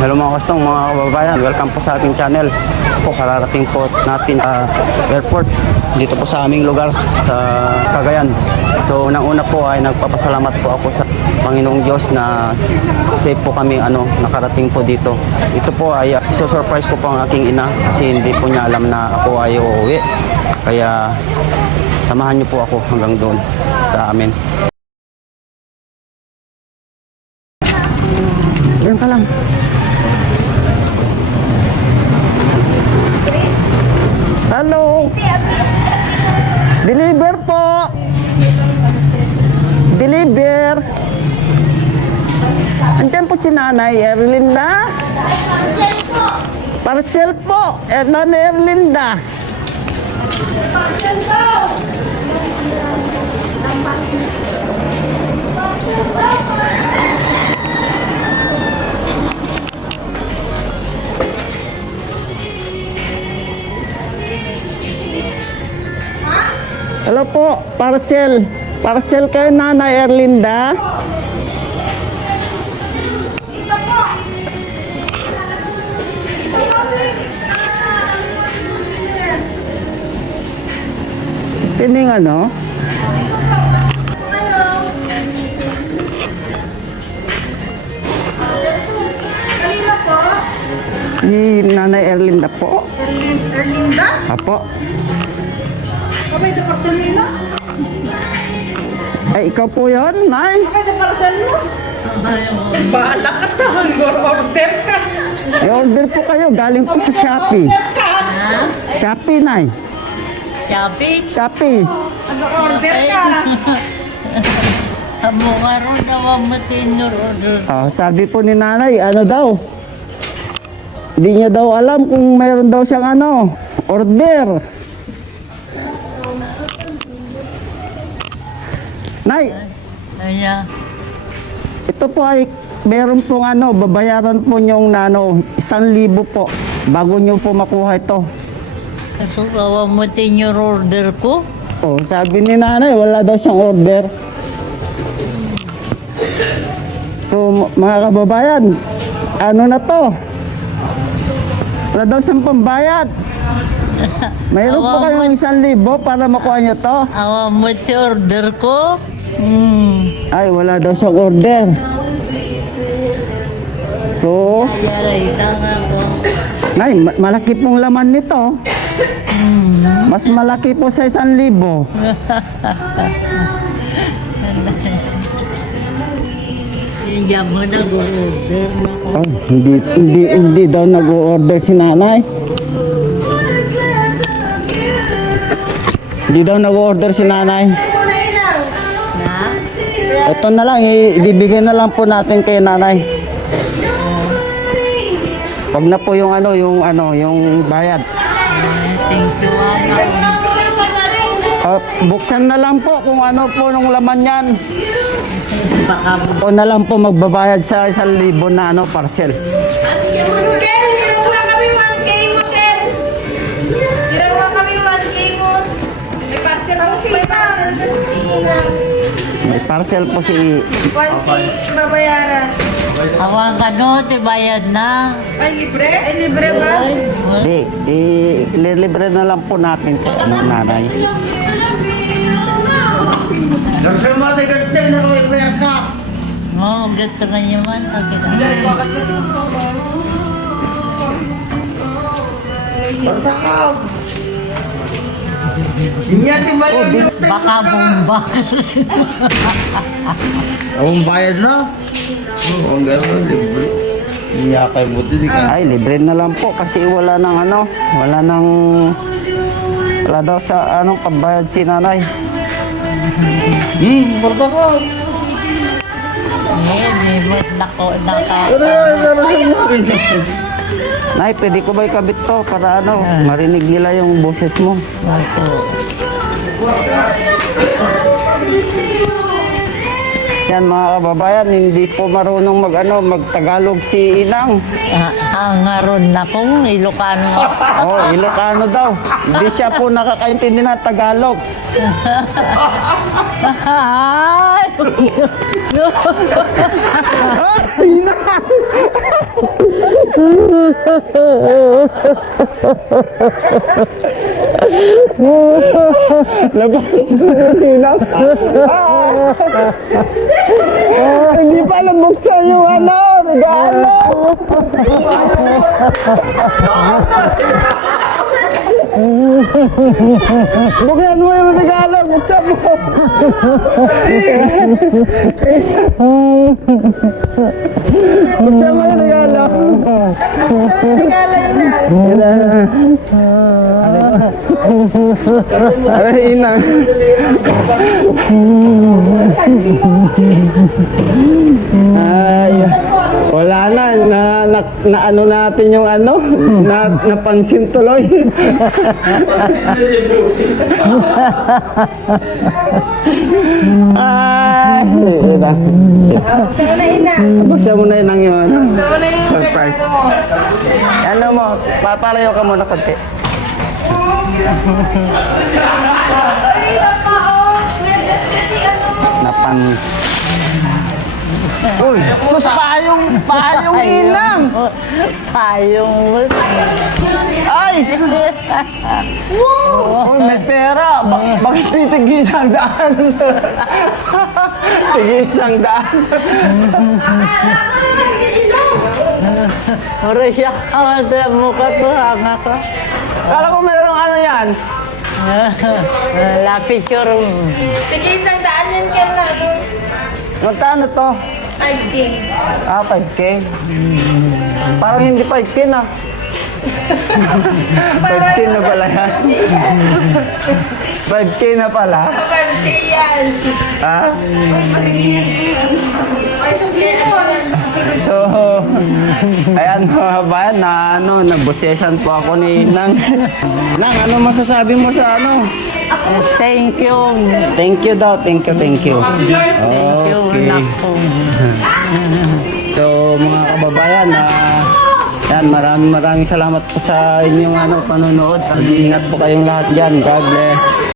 Hello mga kastong, mga kababayan, welcome po sa ating channel. Po, kararating po natin sa airport dito po sa aming lugar sa Cagayan. So unang-una po ay nagpapasalamat po ako sa Panginoong Diyos na safe po kami nakarating po dito. Ito po ay surprise ko po ang aking ina kasi hindi po niya alam na ako ay uuwi. Kaya samahan niyo po ako hanggang doon sa amin. Diyan ka lang. Hello. Deliver po. Deliver. Andiyan po si Nanay Erlinda. Parcel po. Parcel po. Nanay Erlinda. Parcel po. Hello po, parcel. Parcel kay Nanay Erlinda. Dito po. Pining ano? Kanina po. Ni Nanay Erlinda po. Erlinda? Apo. Kamay do parcel nila? Ay, ikaw po yun, Nay. Kamay do parcel mo? Bahala ka to. Order ka. I-order po kayo. Galing po sa Shopee. Shopee, Nay. Shopee? Shopee. Order ka. Amo nga ron naman matinurod. Oh, sabi po ni Nanay, ano daw? Hindi niya daw alam kung mayroon daw siyang order. Nay, Kaya, ito po ay meron pong babayaran po niyong 1,000 po bago niyo po makuha ito. kasukawa mo tinur order ko? Oh, sabi ni Nanay, wala daw siyang order. So, mga kababayan, ano na to? Wala daw siyang pambayad. Mayroon po kayong 1,000 para makuha niyo to. Awa mo ti order ko? Ay, wala daw siyang order. So, Yaray ka nga ko. Nay, malaki pong laman nito. Mas malaki po sa 1,000. Hindi mo nag-order na ko. Oh, hindi daw nag-order si Nanay. Hindi daw nag-order si Nanay. Na? Ito na lang, ibibigay na lang po natin kay Nanay. Wag na po yung yung bayad. Thank you, anak. Buksan na lang po kung ano po nung laman yan. Baka O na lang po magbabayad sa 1,000 na parcel. Kel, hirap na kami 1K mo, Kel. Hirap na kami 1K mo. May parcel ako si Ina. May parcel po si 1K babayaran. awa ka no, bayad na. Ay, libre? Ay, libre ba? ililibre na lang po natin po Nanay. Oo, gato ka naman. Baka bomba. Ang bayad na. Ang gano'n, libre. Iya kay buti di ka. Ay, libre na lang po kasi wala daw sa pambayad si Nanay. Porta ko. Hindi mo nako. Nay, pwede ko ba ikabit to para marinig nila yung boses mo? Nako. Yan mga kababayan, hindi po marunong magtagalog si Inang. Hangaron na kong Ilocano. Oh, Ilocano daw. Hindi siya po nakakaintindi na Tagalog. Ay! Labas mo yung Inang. Hindi pa alam buksan yung regalo. Buksan mo yung regalo, buksan mo. Buksan mo yung regalo. Ay, Inang. Ay, wala na ano natin yung napansin tuloy. Ay, Inang. Sa'yo na, ina. Buksan mo na Inang yun. Sa'yo na yung Surprise. regalo mo. Ano mo, papalayo ka muna konti. Dito pa, oh. Kasi ano mo. Napansin. Uy, sus, payong Inang! Payong. Ay! Uy, may pera! Bakit titigil isang daan? Tigil isang daan. Si Ilong. Ora siya kamata mukha to, hanga ka. Kala ko mayroong ano yan. Lapit yung Sige, isang daan yan kay Lalo. Magkano to? Ay, di. 5K. Parang hindi 5K na. 5K na pala yan. 5K na pala. Birthday yan. Ha? Ay, sumili mo. So, ayan mga bayan, nabusesan po ako ni Nang. Nang, ano masasabi mo sa thank you. Thank you daw, thank you. Thank you, Okay. nako. So, mga kababayan, yan, maraming salamat po sa inyong panonood. Mag-iingat po kayong lahat dyan. God bless.